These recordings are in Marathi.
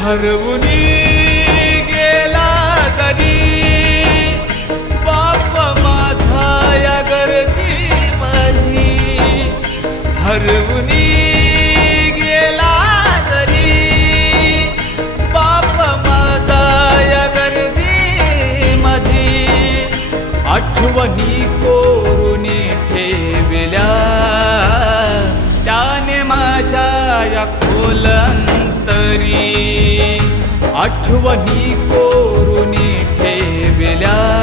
हरवून गेला तरी. बाप माझा या गर्दी माझी हरवून गेला तरी. बाप माझा या गर्दी माझी आठवणी कोरून ठेवल्या. त्याने माझ्या या खोल आठवणी कोरुनी ठेवल्या.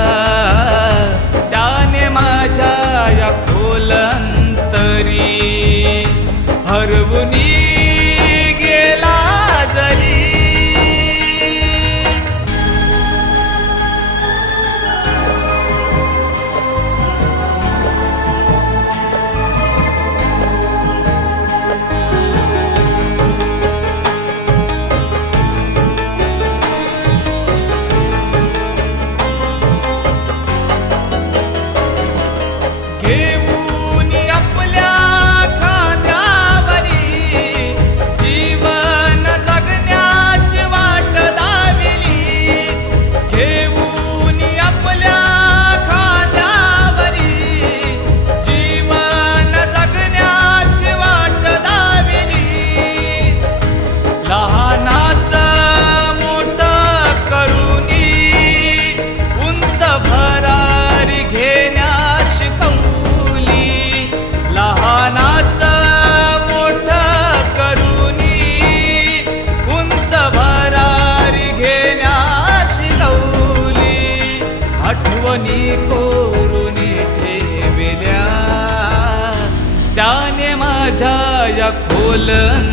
माझ्या या खोलंतरी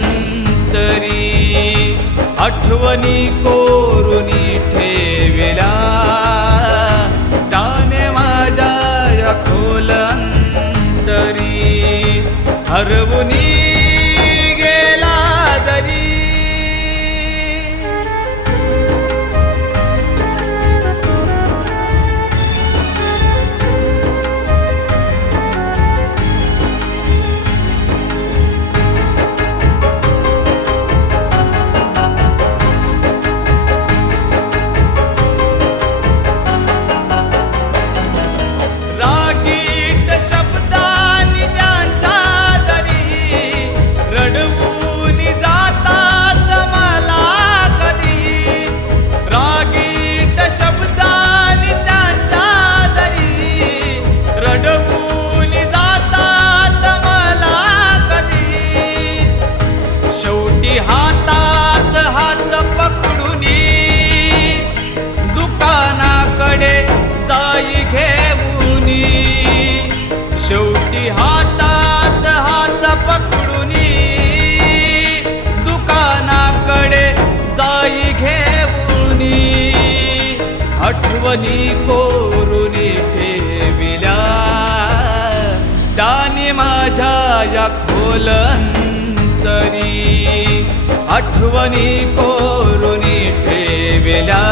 आठवणी कोरुनी ठेविला. ताने माझ्या या खोलंतरी हरवुनी हातात हात पकडूनी दुकानाकडे जाई घेऊनी आठवणी कोरून ठेविल्या. त्याने माझ्या या खोलंतरी आठवणी कोरून ठेविल्या.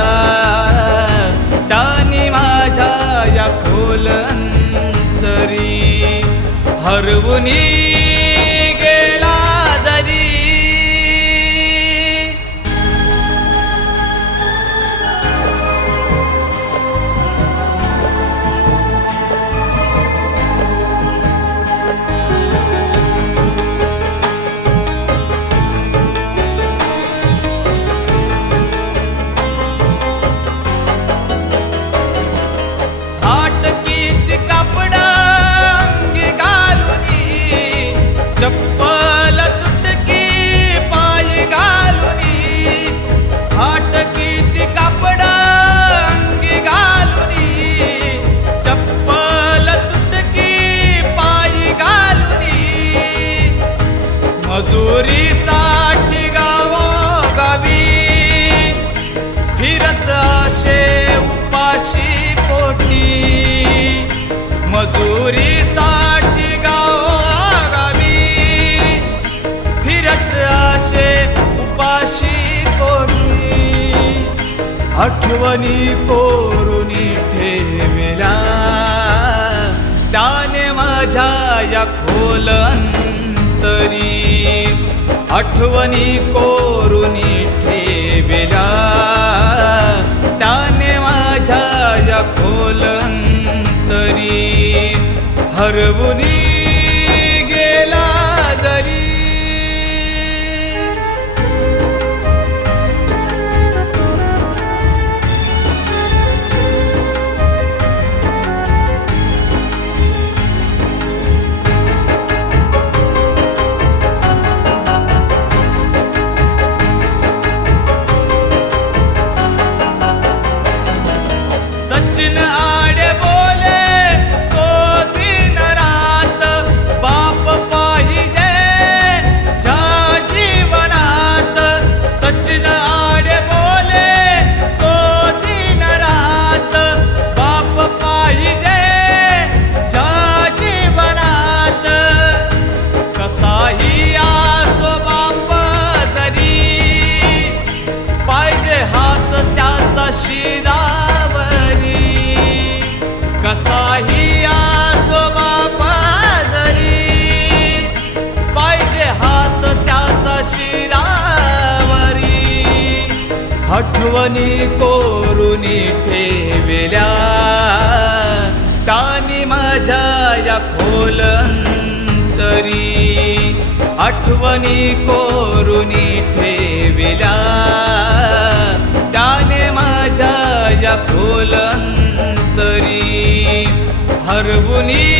त्याने माझ्या या खोलंतरी हरवुनी मजुरीसाठी गावी फिरत असे उपाशी कोणी. आठवणी कोरून ठेवला. त्याने माझ्या या खोल अंतरी. आठवणी कोरून ठेवला. त्याने माझ्या या खोल हर बुरी आठवणी कोरून ठेवल्या. कानी माझ्या या खोल तरी आठवणी कोरून ठेवल्या. त्याने माझ्या या खोल तरी हरवुनी